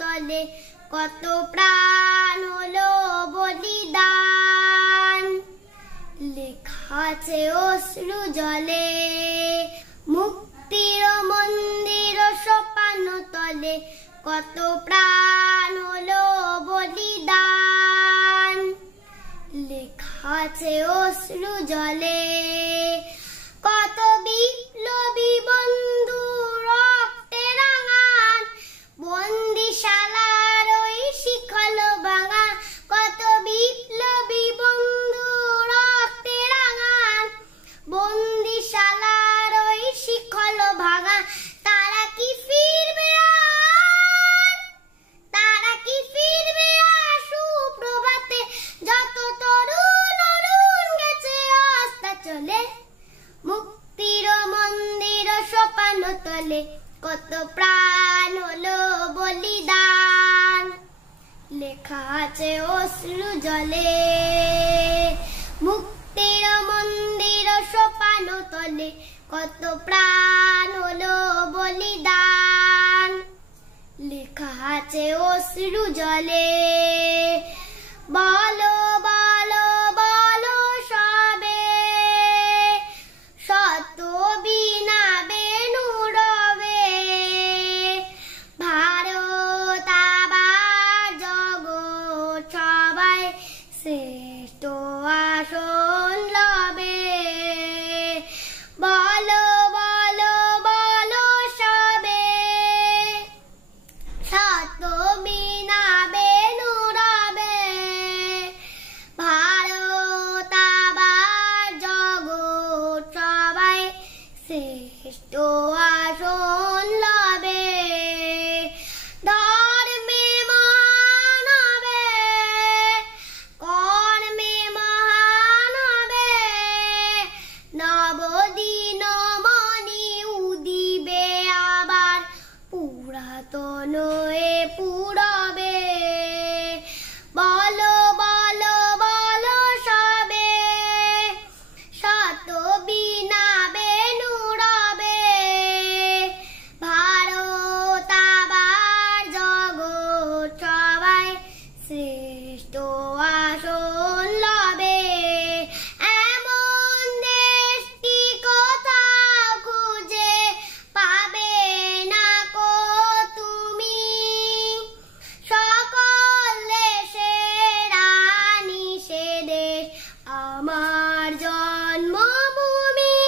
তলে কত প্রাণ হলো বলিদান। লেখা আছে অশ্রু জলে মুক্তির মন্দির সোপান তলে কত প্রাণ হলো বলিদান। লেখা আছে অশ্রু জলে কত বিপ্লবী বন্ধু রক্তে রাঙান বন্দিশালার ওই শিখল ভাঙা। কত বিপ্লবী বন্ধু রক্তে রাঙান বন্দিশালার ওই শিখল ভাঙা। তারা কি ফিরবে আর, তারা কি ফিরবে আর সুপ্রভাতে যত তরুণ অরুণ গেছে অস্তাচলে। মুক্তির মন্দির সোপান তলে কত প্রাণ হলো বলিদান। লেখা আছে অশ্রু জলে মুক্তির মন্দির সোপান তলে কত প্রাণ হলো বলিদান। লেখা আছে অশ্রু জলে বলো বলো বলো সবে শত বিনা বেনু রবে। ভারত আবার জগৎ সবাই শ্রেষ্ঠ আসন লবে। বলো বলো বলো সবে শত বিনা বেনু রবে। ভারত আবার জগৎ সবাই শ্রেষ্ঠ আসন লবে। ধর্মে মহান হবে কর্মে মহান হবে নবদিন মনি উদিবে আবার পুরাতন এ পুরবে। বলো বলো বলো সবে শত বিনা বেনু রবে। ভারত আবার জগৎ সবাই শ্রেষ্ঠ আসন লবে। এমন দেশটি কোথাও খুঁজে পাবে না কো তুমি। সকল দেশের রানী সে দেশ আমার জন্মভূমি।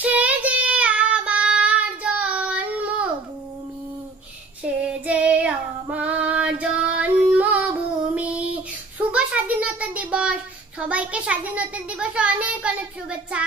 সে যে আমার জন্মভূমি, সে যে আমার জন্মভূমি। শুভ স্বাধীনতা দিবস, সবাইকে স্বাধীনতা দিবসে অনেক অনেক শুভেচ্ছা।